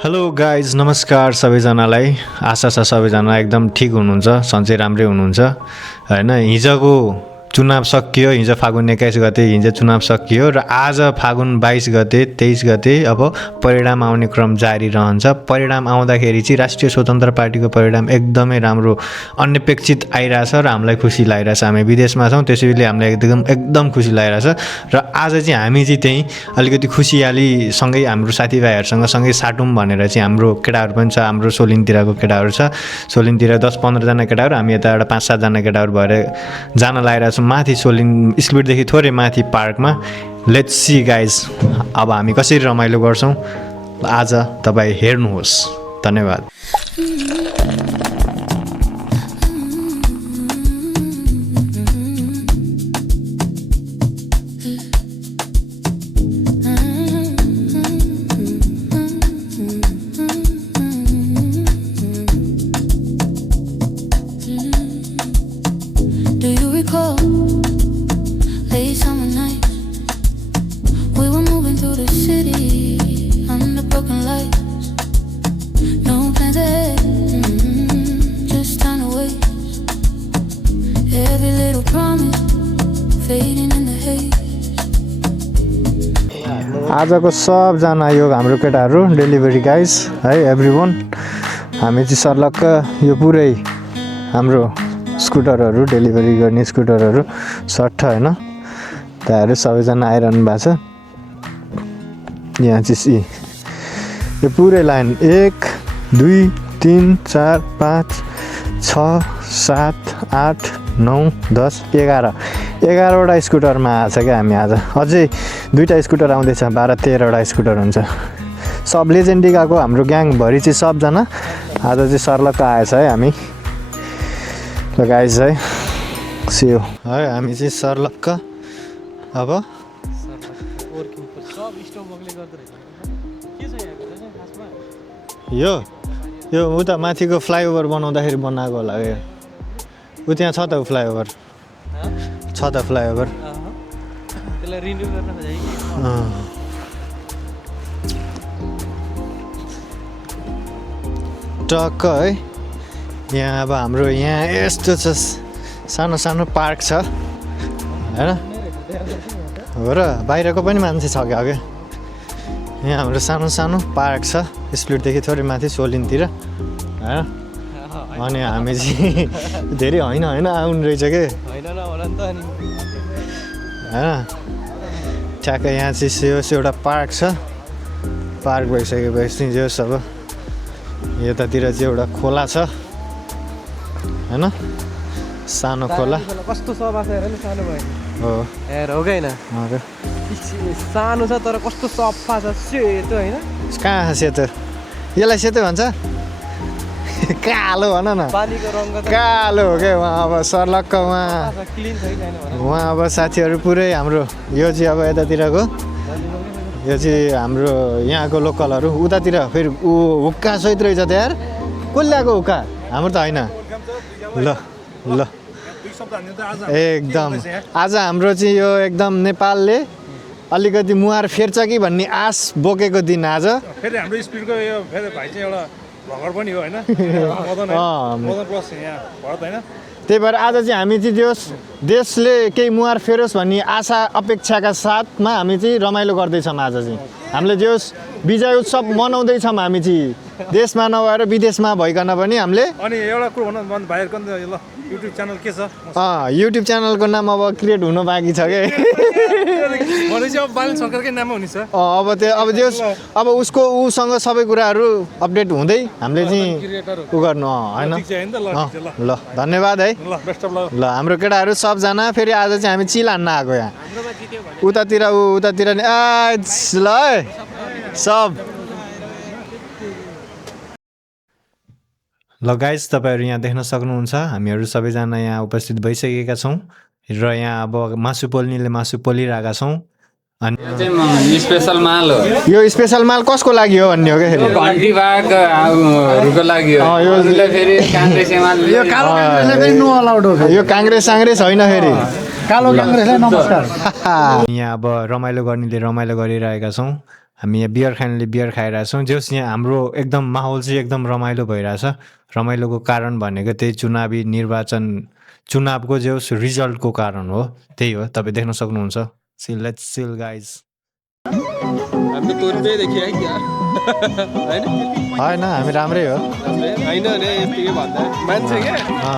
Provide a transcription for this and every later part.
Hello guys नमस्कार सबैजनालाई आशा छ सबैजना एकदम ठिक हुनुहुन्छ सन्चै राम्रै हुनुहुन्छ हैन हिजोको चुनाव सकियो हिजो फागुन 21 गते हिजो चुनाव सकियो र आज फागुन 22 गते 23 गते अब परिणाम आउने क्रम जारी रहन्छ परिणाम आउँदाखेरि चाहिँ राष्ट्रिय स्वतन्त्र पार्टीको परिणाम एकदमै राम्रो अनपेक्षित आइरहेछ र हामीलाई खुसी लागिरहेछ हामी विदेशमा छौँ त्यसैले हामीलाई एकदम खुसी लागिरहेछ र आज चाहिँ हामी चाहिँ त्यही अलिकति खुसियाली सँगै हाम्रो साथीभाइहरूसँग सँगै साटौँ भनेर चाहिँ हाम्रो केटाहरू पनि छ हाम्रो सोलिनतिरको केटाहरू छ सोलिनतिर 10-15 जना केटाहरू हामी यताबाट 5-7 जना केटाहरू भएर जान लागिरहेछौँ माथि सोलिन स्पिडदेखि थोरै माथि पार्कमा लेट्स सी गाइज अब हामी कसरी रमाइलो गर्छौँ आज तपाईँ हेर्नुहोस् धन्यवाद आजको सबजना यो हाम्रो केटाहरू डेलिभरी गाइज है एभ्रिवन हामी चाहिँ सर्लक्क यो पुरै हाम्रो स्कुटरहरू डेलिभरी गर्ने स्कुटरहरू सट्ठ होइन त्यहाँहरू सबैजना आइरहनु भएको छ यहाँ चाहिँ यो पुरै लाइन 1 2 3 4 5 6 7 8 9 10 11 11वटा स्कुटरमा आएको छ क्या हामी आज अझै 2टा स्कुटर आउँदैछ 12-13वटा स्कुटर हुन्छ सब लेजेन्डिकाको हाम्रो ग्याङभरि चाहिँ सबजना आज चाहिँ सर्लक्क आएछ है हामी ल गाइज है सियो है हामी चाहिँ सर्लक्क अब यो उता माथिको फ्लाइओभर बनाउँदाखेरि बनाएको होला यो उ त्यहाँ छ त फ्लाइओभर छ त फ्लाइओभर त्यसलाई रिन्यु गर्न खोजेको टक्क है यहाँ अब हाम्रो यहाँ यस्तो छ सानो सानो पार्क छ हैन हो र बाहिरको पनि मान्छे छ क्या अघि यहाँ हाम्रो सानो सानो पार्क छ स्प्लिटदेखि थोरै माथि सोलिनतिर हैन अनि हामी चाहिँ धेरै होइन आउनु रहेछ के होइन ठ्याक्कै यहाँ चाहिँ एउटा पार्क छ पार्क भइसकेपछि जो सब यतातिर चाहिँ एउटा खोला छ हैन सानो खोला कस्तो सफा छ हेर नि सानो भयो हो हेर हो हैन सानो छ तर कस्तो सफा छ सेतो हैन कहाँ सेतो यसलाई सेतो भन्छ कालो भन न पानीको रंग त कालो हो क्या उहाँ अब सर्लक्क उहाँ अब साथीहरू पुरै हाम्रो यो चाहिँ अब यतातिरको यो चाहिँ हाम्रो यहाँको लोकलहरू उतातिर फेरि ऊ हुक्का सहित रहेछ त यार कसले ल्याएको हुक्का हाम्रो त होइन ल ल एकदम आज हाम्रो चाहिँ यो एकदम नेपालले अलिकति मुहार फेर्छ कि भन्ने आश बोकेको दिन आज फेरि हाम्रो स्पिडको यो फेरि भाइ चाहिँ एउटा भगर पनि हो हैन मदन प्लस यहाँ भरत हैन त्यही भएर आज चाहिँ हामी चाहिँ देशले केही मुहार फेरोस् भन्ने आशा अपेक्षाका साथमा हामी चाहिँ रमाइलो गर्दैछौँ आज चाहिँ हामीले विजय उत्सव मनाउँदैछौँ हामी चाहिँ देशमा नभएर विदेशमा भइकन पनि हामीले अनि एउटा कुरो भन्नु मन भाइहरुको ल युट्युब च्यानल के छ युट्युब च्यानलको नाम अब क्रिएट हुन बाँकी छ के भनेपछि अब बालन सरकारकै नाममा हुनेछ अब उसको उसँग सबै कुराहरू अपडेट हुँदै हामीले चाहिँ उ गर्नु हैन ल धन्यवाद है ल हाम्रो केटाहरू सबजना फेरि आज चाहिँ हामी चिल हान्न आएको यहाँ उतातिर नि ल सब ल गाइज तपाईँहरू यहाँ देख्न सक्नुहुन्छ हामीहरू सबैजना यहाँ उपस्थित भइसकेका छौँ र यहाँ अब मासु पोल्नेले मासु पोलिरहेका छौँ अनि स्पेशल माल हो यो स्पेशल माल कसको लागि हो भन्ने हो क्या फेरि घन्टी भागहरूको लागि हो यो फेरि काङ्ग्रेस एमाले यो कालो काङ्ग्रेसले पनि नो अलाउड हो यो काङ्ग्रेस होइन फेरि कालो काङ्ग्रेसलाई नमस्कार यहाँ अब रमाइलो गर्नेले रमाइलो गरिरहेका छौँ हामी यहाँ बियर खानेले बियर खाइरहेछौँ जस यहाँ हाम्रो एकदम माहौल चाहिँ एकदम रमाइलो भइरहेछ रमाइलोको कारण भनेको त्यही चुनावी निर्वाचन चुनावको जो रिजल्टको कारण हो त्यही हो तपाईँ देख्न सक्नुहुन्छ लेट्स चिल गाइज हामी त तोर्पे देखियो है क्या हैन होइन हामी राम्रै हो हैन भने यतिकै भन्दा मान्छे के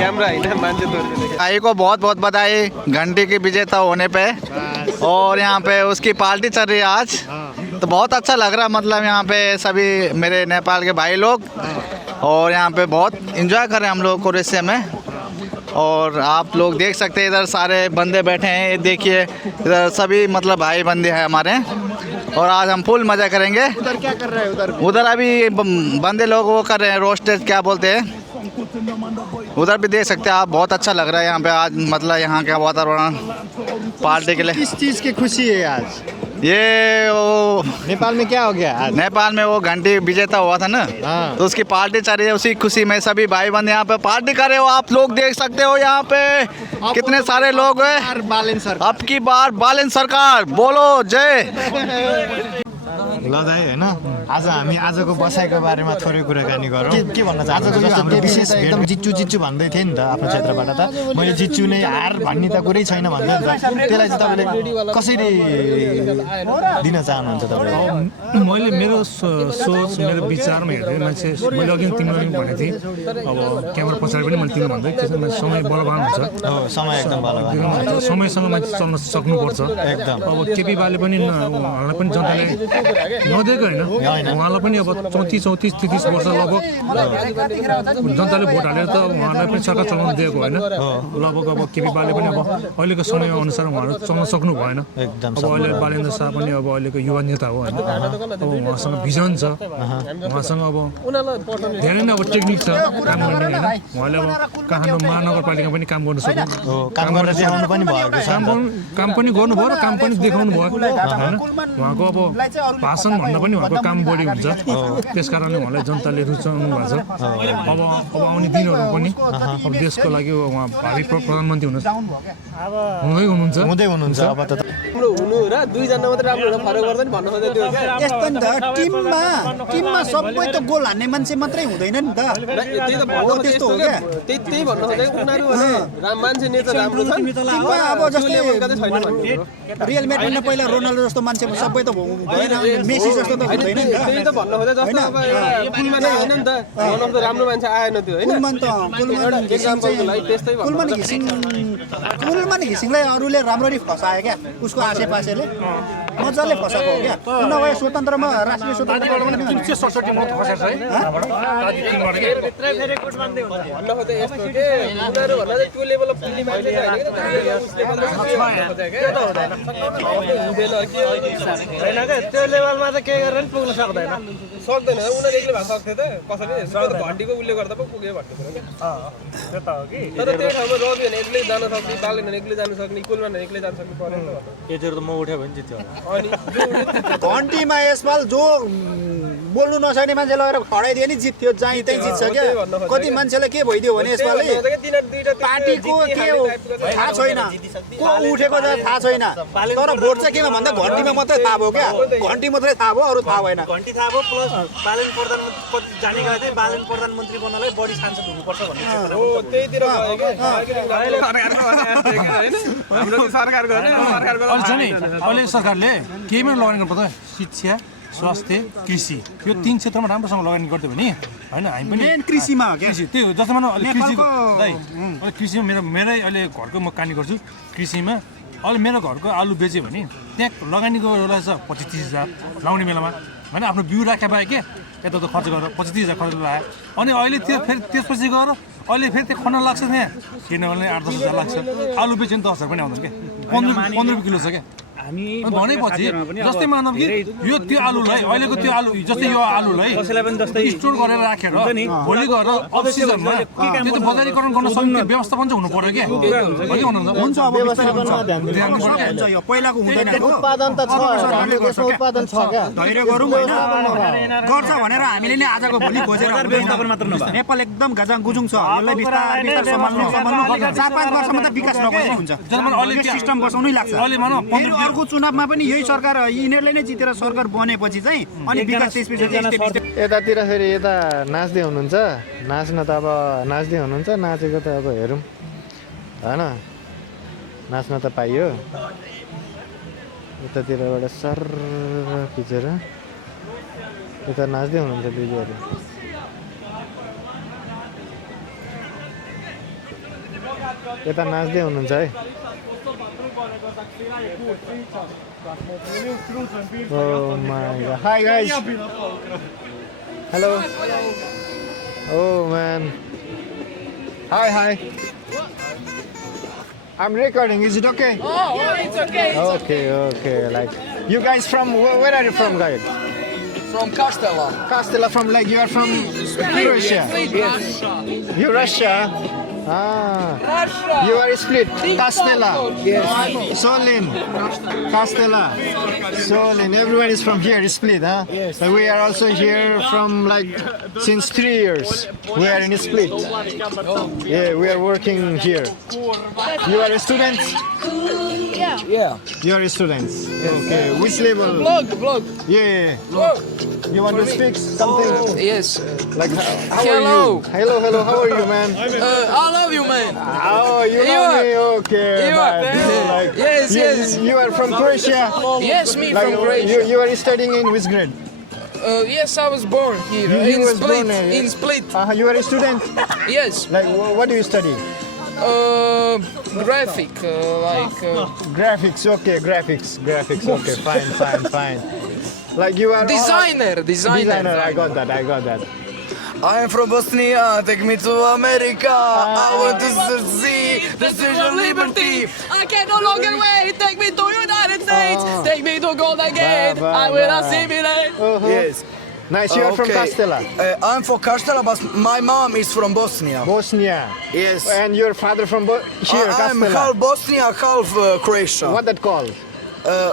क्यामेरा हैन मान्छे तोर्पे देखियो भाई को बहुत बहुत बधाई घंटी की विजेता होने पे और यहाँ पे उसकी पार्टी चल रही है आज तो बहुत अच्छा लग रहा मतलब यहाँ पे सभी मेरे नेपाल के भाई लोग और यहाँ पे बहुत एंजॉय कर रहे हैं हम लोग कोरेशिया में और आप लोग देख सकते हैं इधर सारे बंदे बैठे हैं ये देखिए इधर सभी मतलब भाई बंदे हैं हमारे और आज हम फुल मज़ा करेंगे। उधर क्या कर रहे हैं? उधर अभी बंदे लोग वो कर रहे हैं रोस्टेड क्या बोलते हैं उधर भी देख सकते हैं आप बहुत अच्छा लग रहा है यहाँ पे आज मतलब यहाँ का वातावरण पार्टी के लिए। किस चीज़ की खुशी है आज ये वो नेपाल में क्या हो गया आज नेपाल में वो घंटी विजेता हुआ था ना तो उसकी पार्टी चल रही है उसी खुशी में सभी भाई बंद यहाँ पे पार्टी कर रहे हो आप लोग देख सकते हो यहाँ पे कितने सारे लोग हैं। अब की बार बालेन सरकार बोलो जय। ल दाइ होइन आज हामी आजको बसाइको बारेमा थोरै कुराकानी गरौँ के भन्न चाहन्छु आजको हाम्रो विशेष एकदम जित्छु जित्छु भन्दै थिएँ नि त आफ्नो क्षेत्रबाट त मैले जित्छु नै हार भन्ने त कुरै छैन भन्दै नि त त्यसलाई चाहिँ तपाईँले कसरी दिन चाहनुहुन्छ तपाईँले मैले मेरो सोच मेरो विचारमा हेर्दै मान्छे मैले अघि तिमीलाई भनेको थिएँ अब क्यामेरा पछाडि पनि मैले तिमीलाई भन्दै त्यसमा समय बलवान हुन्छ समय एकदम बलवान समयसँग मान्छे चल्न सक्नुपर्छ एकदम अब केपी बाले पनि उहाँलाई पनि जनताले नदिएको होइन उहाँलाई पनि अब 34-33 वर्ष लगभग जनताले भोट हालेर त उहाँलाई पनि सरकार चलाउनु दिएको होइन लगभग अब केपी बाले पनि अब अहिलेको समय अनुसार उहाँहरू चल्न सक्नु भएन अब अहिले बालेन्द्र शाह पनि अब अहिलेको युवा नेता हो होइन अब उहाँसँग भिजन छ उहाँसँग अब धेरै नै अब टेक्निक छ काम गर्ने होइन उहाँले अब काठमाडौँ महानगरपालिका पनि काम गर्न सक्नु काम गरेर देखाउनु पनि भएको छ काम पनि गर्नुभयो र काम पनि देखाउनु भयो होइन उहाँको अब भाषण भन्दा पनि उहाँको काम बढी हुन्छ त्यस कारणले उहाँलाई जनताले रुचाउनु भएको छ अब आउने दिनहरू पनि अब देशको लागि उहाँ भावी प्रधानमन्त्री हुनुहुन्छ अब त राम्रो हुनु र दुईजना मात्रै राम्रो हुन फरक गर्दैन भन्नु खोज्दै थियो क्या यस्तो नि त टिममा सबै त गोल हान्ने मान्छे मात्रै हुँदैन नि त त्यही त भन्नु त्यस्तो हो क्या त्यही भन्नु खोजेको उनीहरू भने मान्छे नेता राम्रो छ टिममा अब जस्तै रियल म्याड्रिडमा पहिला रोनाल्डो जस्तो मान्छे सबै त भएन मेसी जस्तो त हुँदैन नि त त्यही त भन्नु खोजे जस्तो अब कुलमान आएन नि त वान अफ द राम्रो मान्छे आएन त्यो होइन कुलमान घिसिङलाई अरूले राम्ररी फसायो क्या उसको आसेपासेले मजाले फसाएको हो क्या नभए स्वतन्त्रमा राष्ट्रिय स्वतन्त्र भन्न खोजे यस्तो के उनीहरू भन्दा चाहिँ त्यो लेभल अफ फिल्म अहिले त्यो लेभलमा त के गरेर पनि पुग्न सक्दैन उनीहरू एक्लै भए सक्थ्यो त कसैले घन्टीको उसले गर्दा पो पुग्यो भन्ने कुरो क्या त्यो त हो कि तर त्यो ठाउँमा रवि भने एक्लै जान सक्ने बालेन भने एक्लै जान सक्ने कुलमान भने एक्लै जान सक्ने परेन एजेर त म उठ्यो भने जित्यो अनि घन्टीमा यसपाल जो बोल्नु नसक्ने मान्छे लगेर खडाइदियो नि जित्थ्यो जहीँ त्यहीँ जित्छ क्या कति मान्छेलाई के भइदियो भने यसपालि पार्टीको के हो थाहा छैन को उठेको छ थाहा छैन तर भोट चाहिँ केमा भन्दा घन्टीमा मात्रै थाहा भयो क्या घन्टी मात्रै थाहा भयो अरू थाहा भएन घन्टी थाहा भयो प्लस बालेन प्रधानमन्त्री जानेको चाहिँ बालेन प्रधानमन्त्री बन्नलाई बढी सांसद हुनुपर्छ भन्ने हो त्यहीतिर अहिले सरकारले केहीमा लगानी गर्नुपर्छ शिक्षा स्वास्थ्य कृषि यो 3 क्षेत्रमा राम्रोसँग लगानी गरिदियो भने होइन हामी पनि मेन कृषिमा हो क्या कृषि त्यही हो जस्तो मानौ अहिले कृषिमा मेरै अहिले घरको म कानी गर्छु कृषिमा अहिले मेरो घरको आलु बेच्यो भने त्यहाँ लगानीको रहेछ 25-30 हजार लाउने बेलामा होइन आफ्नो बिउ राख्या पाएँ के यता त खर्च गरेर 25-30 हजार खर्च लगायो अनि अहिले त्यो फेरि त्यसपछि गएर अहिले फेरि त्यो खन्न लाग्छ त्यहाँ किनभने 8-10 हजार लाग्छ आलु बेच्यो भने 10 हजार पनि आउँदैन क्या 15 रुपियाँ किलो छ क्या भनेपछि जस्तै मानव कि यो त्यो आलुलाई अहिलेको त्यो आलु जस्तै यो आलुलाई स्टोर गरेर राखेर भोलि गएर अफ सिजनमा त्यो त बजारीकरण गर्न सक्ने व्यवस्थापन चाहिँ हुनु पर्यो क्या हुन्छ अब हुन्छ यो पहिलाको हुँदैन उत्पादन त छ उत्पादन छ क्या धैर्य गरौँ होइन गर्छ भनेर हामीले नै आजको भोलि खोजेर नेपाल एकदम गजाङ गुजुङ छ यसलाई बिस्तार बिस्तार सम्हाल्नु 4-5 वर्षमा त विकास नगर्नु हुन्छ सिस्टम बसाउनै लाग्छ अहिले मानौ अर्को चुनावमा पनि यही सरकार यिनीहरूले नै जितेर सरकार बनेपछि चाहिँ अनि विकास त्यसपछि यतातिर फेरि यता नाच्दै हुनुहुन्छ नाच्न त अब नाच्दै हुनुहुन्छ नाचेको त अब हेरौँ होइन नाच्न त पाइयो यतातिरबाट सर खिचेर यता नाच्दै हुनुहुन्छ दिदीहरू यता नाच्दै हुनुहुन्छ है Oh my god. Hi guys. Hello. Oh man. Hi. I'm recording. Is it okay? Oh, it's okay. Okay. Like you guys from where are you from, guys? From Castella. Castella from like you are from Russia. Yes. You Russia? Ah. Russia. You are split. Castella. Yes. Solin. Castella. Solin. Everyone is from here. Split, huh? Yes. So we are also here from like since 3 years. We are in Split. Yeah, we are working here. You are a student? Yeah. You are a student. Okay. Which level? Blog. Yeah. You want to speak something? Yes. Like how Hello. are you? Hello. How are you, man? I love you, man. Oh, you know me? Okay, You are, man. man. Like, Yes. You are from Croatia? Yes, me Like, from Croatia. you are studying in which grade? Yes, I was born here You in was Split. born here, yeah? In Split. You are a student? Yes. Like, what do you study? Graphic. Graphics, okay, graphics, okay, fine. Like, you are... Designer. Designer, I got that. I am from Bosnia, take me to America. I want to see the Social Liberty. I can no longer wait. Take me to United States. Take me to Golden Gate. I will assimilate. Yes. Nice, you are from Okay. Castella. I'm from Castella, but my mom is from Bosnia. Bosnia. Yes. And your father from here, I'm Castella. half Bosnia, half Croatia. What that called?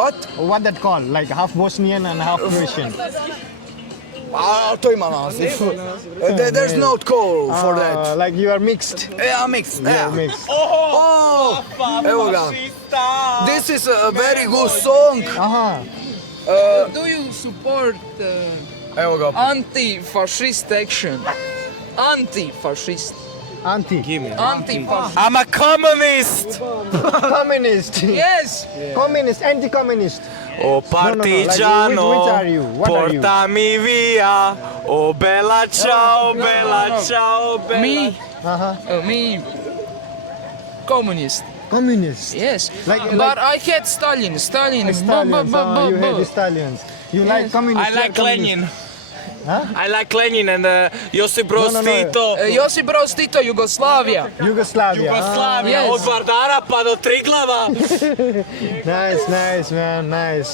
What? What that called? Like half Bosnian and half Croatian. To ima naziv. There's no call for that. Like you are mixed. Yeah, mixed. You Yeah. are mixed. Evo ga. This is a very good song. Do you support Evo ga. anti-fascist action? Anti-fascist. Anti-fascist. I'm a communist. Communist. Yes. Communist. Anti-communist. O partigiano, Like, which are you? What are you? portami via. O bella ciao, bella. Me. Me. Communist. Communist. Yes. But I hate Stalin. Stallions. You hate Stallions. You like communist. I like you are communist. Lenin. Huh? I like Lenin and Josip Broz No. Tito. Josip Broz Tito, Yugoslavia. Yugoslavia. Jugoslavia, Yes. od Vardara pa do Triglava. Nice, man. Nice.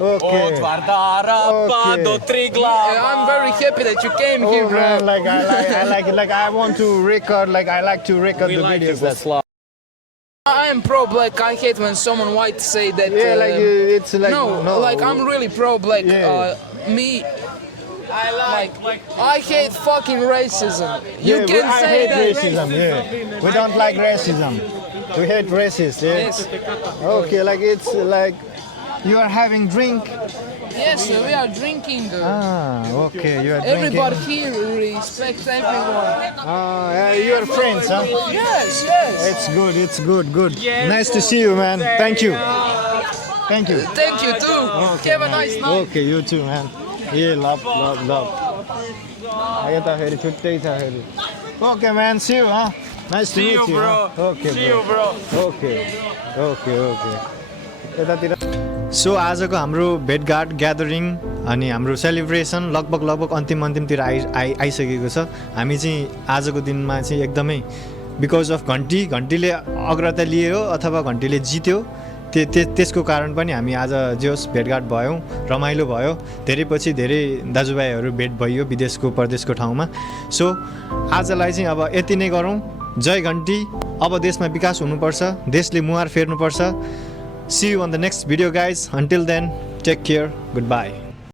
Okay. Od Vardara pa Okay. do Triglava. I'm very happy that you came here, bro. Man, like I want to record. Like I like to record the videos. I am pro-black. I hate when someone white say that. Yeah, like it's like no, like I'm really pro-black. Yeah. I hate fucking racism. You Yeah, can I say hate that. racism. Yeah, we don't like racism. We hate racists. Yeah. Yes. Okay, like it's like you are having drink. Yes, we are drinking. Okay, you are drinking. Everybody here respects everyone. You are friends, huh? Yes. It's good. Nice to see you, man. Thank you. Thank you too. Have a nice night. Okay, you too, man. Yeah, love. यताखेरि छुट्टै छ फेरि okay man see you nice to meet you okay bro okay यतातिर so आजको हाम्रो भेटघाट gathering अनि हाम्रो celebration लगभग अन्तिमतिर आइसकेको छ हामी चाहिँ आजको दिनमा चाहिँ एकदमै बिकज अफ घन्टीले अग्रता लियो अथवा घन्टीले जित्यो त्यसको कारण पनि हामी आज जोस् भेटघाट भयौँ रमाइलो भयो धेरै पछि धेरै दाजुभाइहरू भेट भइयो परदेशको ठाउँमा सो आजलाई चाहिँ अब यति नै गरौँ जय घन्टी अब देशमा विकास हुनुपर्छ देशले मुहार फेर्नुपर्छ see you on the next video guys until then take care good by